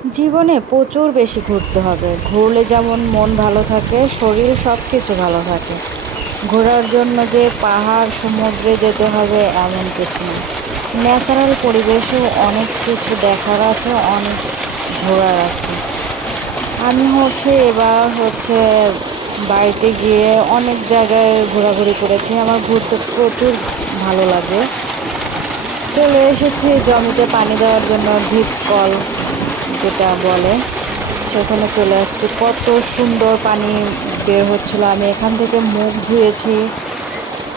জীবনে প্রচুর বেশি ঘুরতে হবে। ঘুরলে যেমন মন ভালো থাকে, শরীর সব কিছু ভালো থাকে। ঘোরার জন্য যে পাহাড় সমুদ্রে যেতে হবে এমন কিছু না। ন্যাচারাল পরিবেশেও অনেক কিছু দেখার আছে, অনেক ঘোরার আছে। আমি এবার বাড়িতে গিয়ে অনেক জায়গায় ঘোরাঘুরি করেছি। আমার ঘুরতে প্রচুর ভালো লাগে। চলে এসেছি জমিতে পানি দেওয়ার জন্য, ডিপ কল যেটা বলে, সেখানে চলে আসছি। কত সুন্দর পানি বের হচ্ছিল। আমি এখান থেকে মুখ ধুয়েছি,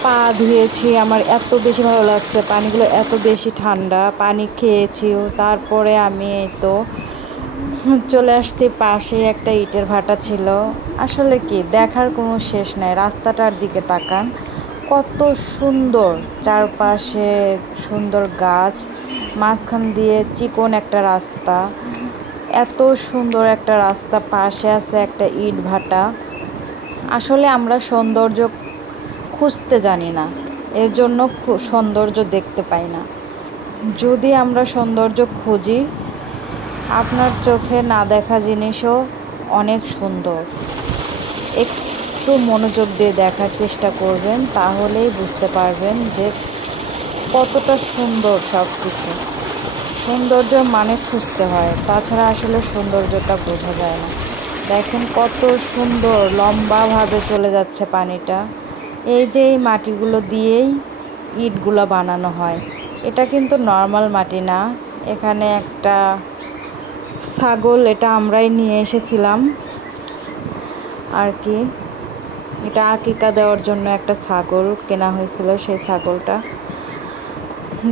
পা ধুয়েছি। আমার এত বেশি ভালো লাগছে, পানিগুলো এত বেশি ঠান্ডা। পানি খেয়েছিও। তারপরে আমি এই তো চলে আসছি। পাশে একটা ইটের ভাটা ছিল। আসলে কি দেখার কোনো শেষ নাই। রাস্তাটার দিকে তাকান, কত সুন্দর। চারপাশে সুন্দর গাছ, মাঝখান দিয়ে চিকন একটা রাস্তা। এত সুন্দর একটা রাস্তা, পাশে আছে একটা ইট ভাটা। আসলে আমরা সৌন্দর্য খুঁজতে জানি না, এর জন্য সৌন্দর্য দেখতে পাই না। যদি আমরা সৌন্দর্য খুঁজি, আপনার চোখে না দেখা জিনিসও অনেক সুন্দর। একটু মনোযোগ দিয়ে দেখার চেষ্টা করবেন, তাহলেই বুঝতে পারবেন যে কতটা সুন্দর সব কিছু। সৌন্দর্য মানে খুঁজতে হয়, তাছাড়া আসলে সৌন্দর্যটা বোঝা যায় না। দেখেন কত সুন্দর লম্বাভাবে চলে যাচ্ছে পানিটা। এই যে এই মাটিগুলো দিয়েই ইটগুলো বানানো হয়। এটা কিন্তু নর্মাল মাটি না। এখানে একটা ছাগল, এটা আমরাই নিয়ে এসেছিলাম আর কি। এটা আকিকা দেওয়ার জন্য একটা ছাগল কেনা হয়েছিল, সেই ছাগলটা।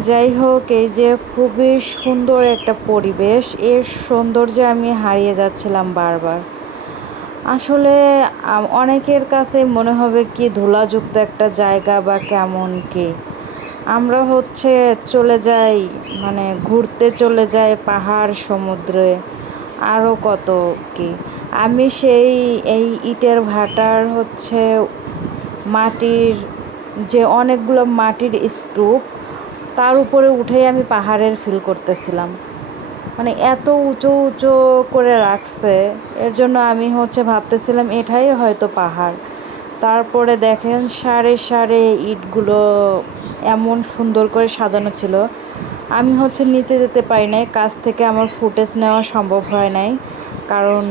যাই হোক, এই যে খুবই সুন্দর একটা পরিবেশ, এর সৌন্দর্যে আমি হারিয়ে যাচ্ছিলাম বারবার। আসলে অনেকের কাছে মনে হবে কি ধুলাযুক্ত একটা জায়গা বা কেমন কি। আমরা চলে যাই, মানে ঘুরতে চলে যাই পাহাড় সমুদ্রে, আরও কত কি। আমি এই ইটের ভাটার মাটির যে অনেকগুলো মাটির স্তূপ, তার উপরে উঠেই আমি পাহাড়ের ফিল করতেছিলাম। মানে এত উঁচু উঁচু করে রাখছে, এর জন্য আমি ভাবতেছিলাম এটাই হয়তো পাহাড়। তারপরে দেখেন সারি সারি ইটগুলো এমন সুন্দর করে সাজানো ছিল। আমি নিচে যেতে পারি নাই, কাছ থেকে আমার ফুটেজ নেওয়া সম্ভব হয় নাই, কারণ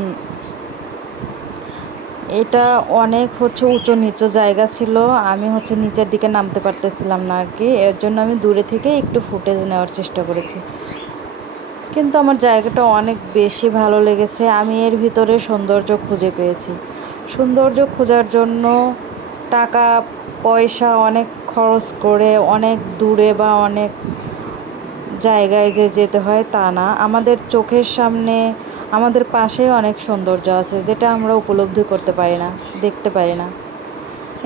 এটা অনেক উঁচু নিচু জায়গা ছিল। আমি নিচের দিকে নামতে পারতেছিলাম না আর কি। এর জন্য আমি দূরে থেকে একটু ফুটেজ নেওয়ার চেষ্টা করেছি। কিন্তু আমার জায়গাটা অনেক বেশি ভালো লেগেছে। আমি এর ভিতরে সৌন্দর্য খুঁজে পেয়েছি। সৌন্দর্য খোঁজার জন্য টাকা পয়সা অনেক খরচ করে অনেক দূরে বা অনেক জায়গায় যে যেতে হয় তা না। আমাদের চোখের সামনে, আমাদের পাশেই অনেক সৌন্দর্য আছে, যেটা আমরা উপলব্ধি করতে পারি না, দেখতে পারি না।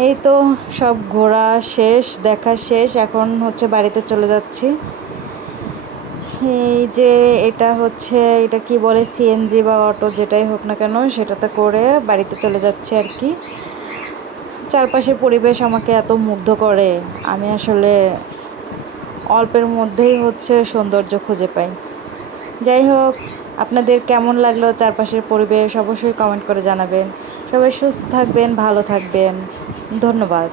এই তো সব ঘোরা শেষ, দেখা শেষ। এখন বাড়িতে চলে যাচ্ছি। এই যে এটা কি বলে, সিএনজি বা অটো যেটাই হোক না কেন, সেটাতে করে বাড়িতে চলে যাচ্ছে আর কি। চারপাশের পরিবেশ আমাকে এত মুগ্ধ করে, আমি আসলে অল্পের মধ্যেই সৌন্দর্য খুঁজে পাই। যাই হোক, আপনাদের কেমন লাগলো চারপাশের পরিবেশ অবশ্যই কমেন্ট করে জানাবেন। সবাই সুস্থ থাকবেন, ভালো থাকবেন। ধন্যবাদ।